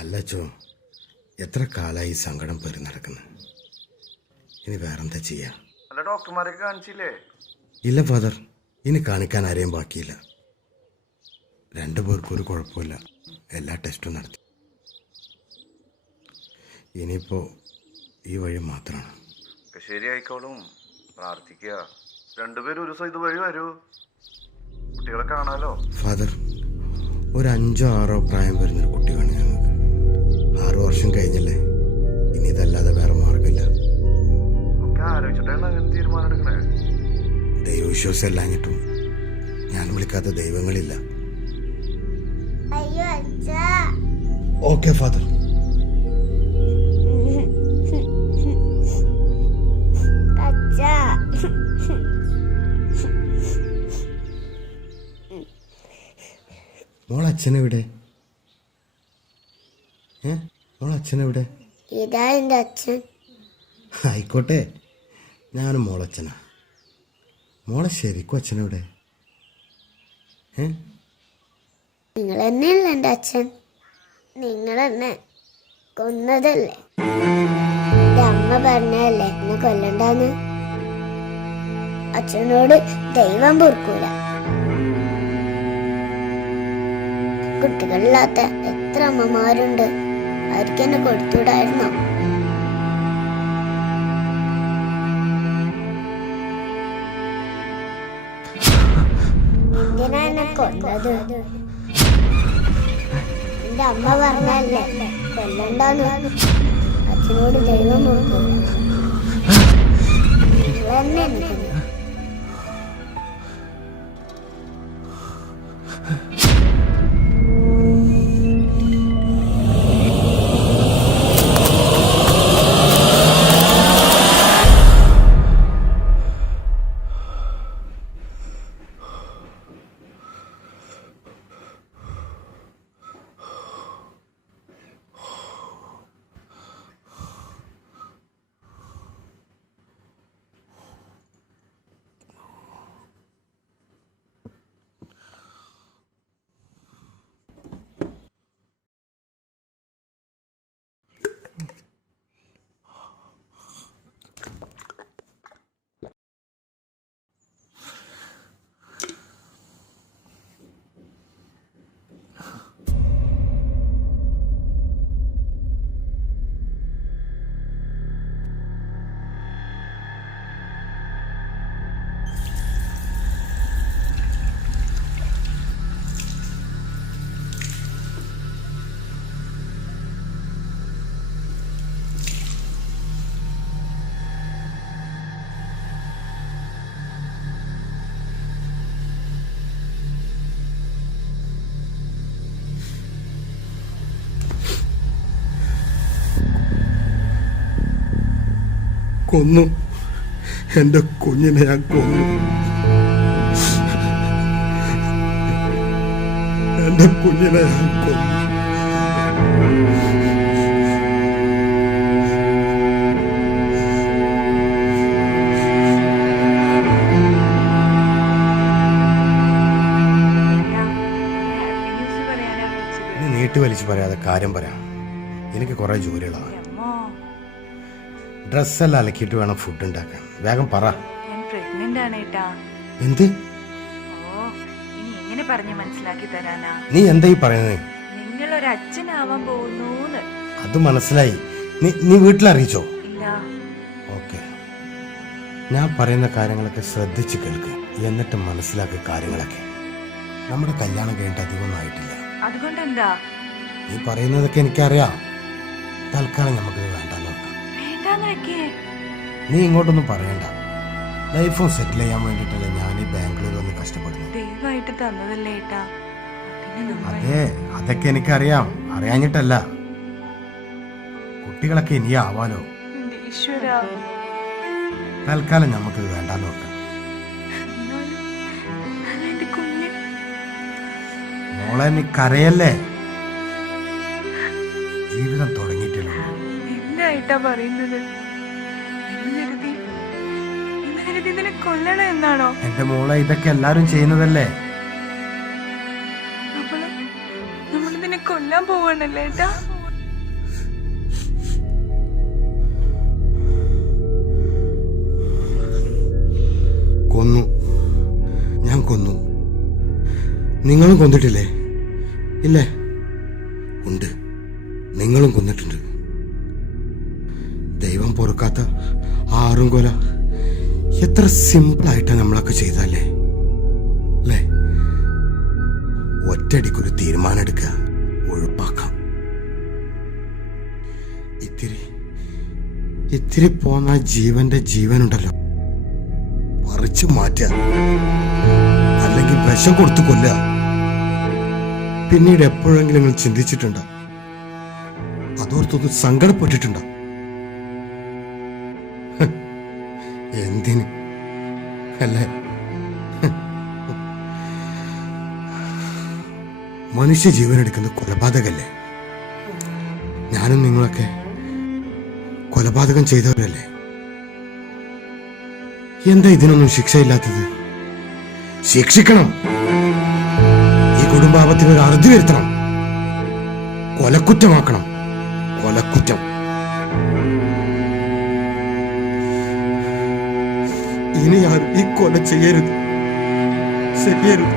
അല്ലച്ചോ, എത്ര കാലമായി സങ്കടം പേറി നടക്കുന്നത്. ഇനി വേറെന്താ ചെയ്യാ? അല്ല, ഡോക്ടർമാരൊക്കെ കാണിച്ചില്ലേ? ഇല്ല ഫാദർ, ഇനി കാണിക്കാൻ ആരെയും ബാക്കിയില്ല. രണ്ടുപേർക്കും ഒരു കുഴപ്പമില്ല, എല്ലാ ടെസ്റ്റും നടത്തി. ഇനിയിപ്പോ ഈ വഴി മാത്രമാണ്. ശരിയായിക്കോളും, പ്രാർത്ഥിക്കുക. രണ്ടുപേരും ഒരു ദിവസം ഇതുവഴി വരൂ, കുട്ടികളെ കാണാലോ. ഫാദർ, ഒരു 5-6 പ്രായം വരുന്നൊരു കുട്ടി വേണം ഞങ്ങൾക്ക്. 6 വർഷം കഴിഞ്ഞല്ലേ, ഇനി ഇതല്ലാതെ വേറെ മാർഗമില്ല. ഒക്കെ ആലോചിച്ചിട്ടാണ് അങ്ങനെ തീരുമാനം എടുക്കണേ. ദൈവവിശ്വാസം എല്ലാഞ്ഞിട്ടും ഞാൻ വിളിക്കാത്ത ദൈവങ്ങളില്ല. Okay father. മോളച്ഛനെവിടെ? മോളച്ഛനെവിടെ? ഇതാ എൻ്റെ അച്ഛൻ. ആയിക്കോട്ടെ, ഞാനും മോളച്ഛനാ. മോളെ ശരിക്കും അച്ഛനെവിടെ? നിങ്ങൾ തന്നെയല്ല എൻ്റെ അച്ഛൻ. നിങ്ങൾ എന്നെ കൊന്നതല്ലേ? എൻ്റെ അമ്മ പറഞ്ഞതല്ലേ എന്നെ കൊല്ലണ്ടാന്ന്. അച്ഛനോട് ദൈവം പൊറുക്കൂല. കുട്ടികളില്ലാത്ത എത്ര അമ്മമാരുണ്ട്, അവർക്ക് എന്നെ കൊടുത്തുവിടായിരുന്നോ? എന്തിനാ എന്നെ കൊന്നത്? എന്റെ അമ്മ പറഞ്ഞല്ലേ കൊല്ലണ്ടാന്ന്. അച്ഛനോട് ദൈവം പൊറുക്കൂല. നിങ്ങൾ തന്നെ എനിക്ക് കൊന്നു. എൻ്റെ കുഞ്ഞിനെ ഞാൻ കൊന്നു. എൻ്റെ കുഞ്ഞിനെ ഞാൻ കൊന്നു. നീ നീട്ടി വലിച്ചു പറയാതെ കാര്യം പറയാം. എനിക്ക് കുറെ ജോലികളാണ്. ഡ്രസ്സെല്ലാം അലക്കിയിട്ട് വേണം ഫുഡ് ഉണ്ടാക്കാൻ. വേഗം പറ. ഞാൻ പ്രഗ്നന്റ് ആണ് ഏട്ടാ. എന്ത്? ഓ, ഇനി എങ്ങനെ പറഞ്ഞു മനസ്സിലാക്കി തരാനാ? നീ എന്താ ഈ പറയുന്നത്? നിങ്ങൾ ഒരു അച്ഛനാവാൻ പോകുന്നൂന്ന്. അത് മനസ്സിലായി. നീ വീട്ടിലറിയിച്ചോ? ഇല്ല. ഓക്കെ, ഞാൻ പറയുന്ന കാര്യങ്ങളൊക്കെ ശ്രദ്ധിച്ച് കേൾക്ക്, എന്നിട്ട് മനസ്സിലാക്കിയ കാര്യങ്ങളൊക്കെ. നമ്മുടെ കല്യാണം കഴിഞ്ഞിട്ട് അധികമൊന്നും ആയിട്ടില്ല. അതുകൊണ്ട് എന്താ? നീ പറയുന്നതൊക്കെ എനിക്കറിയാം. തൽക്കാലം നമുക്ക് വേണ്ട നോക്കാം. വേണ്ടാന്ന് വെക്കേ. നീ ഇങ്ങോട്ടൊന്നും പറയണ്ട. ലൈഫും സെറ്റിൽ ചെയ്യാൻ വേണ്ടിയിട്ടല്ലേ ഞാൻ ഈ ബാംഗ്ലൂർ വന്ന് കഷ്ടപ്പെടുന്നു. ദൈവമായിട്ട് തന്നതല്ലേ ഏട്ടാ. അതെ, അതൊക്കെ എനിക്കറിയാം. അറിയാഞ്ഞിട്ടല്ല. കുട്ടികളൊക്കെ ഇനി ആവാലോ. ഈശ്വരാ, തൽക്കാലം നമുക്കിത് വേണ്ട നോക്കാം. എന്റെ കുഞ്ഞ്. മോളെ, നീ കരയല്ലേ? ജീവിതം തുടങ്ങിയിട്ടില്ല. എന്തായിട്ടാ പറയുന്നത്? ഇതിനെ കൊല്ലണം എന്നാണോ? എന്റെ മോളെ, ഇതൊക്കെ എല്ലാരും ചെയ്യുന്നതല്ലേ? നമ്മളിതിനെ കൊല്ലാൻ പോവാണല്ലേ ഏട്ടാ? നിങ്ങളും കൊന്നിട്ടില്ലേ? ഇല്ലേ? ഉണ്ട്, നിങ്ങളും കൊന്നിട്ടുണ്ട്. ദൈവം പൊറുക്കാത്ത ആ ആറും കൊല എത്ര സിമ്പിളായിട്ടാണ് നമ്മളൊക്കെ ചെയ്തല്ലേ അല്ലേ? ഒറ്റയടിക്കൊരു തീരുമാനം എടുക്കുക, ഒഴിപ്പാക്കാം. ഇത്തിരി പോന്ന ജീവന്റെ ജീവനുണ്ടല്ലോ, പറിച്ചു മാറ്റുക, അല്ലെങ്കിൽ വിഷം കൊടുത്തു കൊല്ലുക. പിന്നീട് എപ്പോഴെങ്കിലും നിങ്ങൾ ചിന്തിച്ചിട്ടുണ്ടോ? അതോർത്തൊന്ന് സങ്കടപ്പെട്ടിട്ടുണ്ടോ? എന്തിന് അല്ലേ? മനുഷ്യ ജീവൻ എടുക്കുന്ന കൊലപാതകല്ലേ? ഞാനും നിങ്ങളൊക്കെ കൊലപാതകം ചെയ്തവരല്ലേ? എന്താ ഇതിനൊന്നും ശിക്ഷയില്ലാത്തത്? ശിക്ഷിക്കണം. ഈ കുടുംബാപത്തിന് ഒരു അറുതി വരുത്തണം. കൊലക്കുറ്റമാക്കണം. കൊലക്കുറ്റം. ഇനി ആരും ഈ കൊല ചെയ്യരുത്. ചെയ്യരുത്.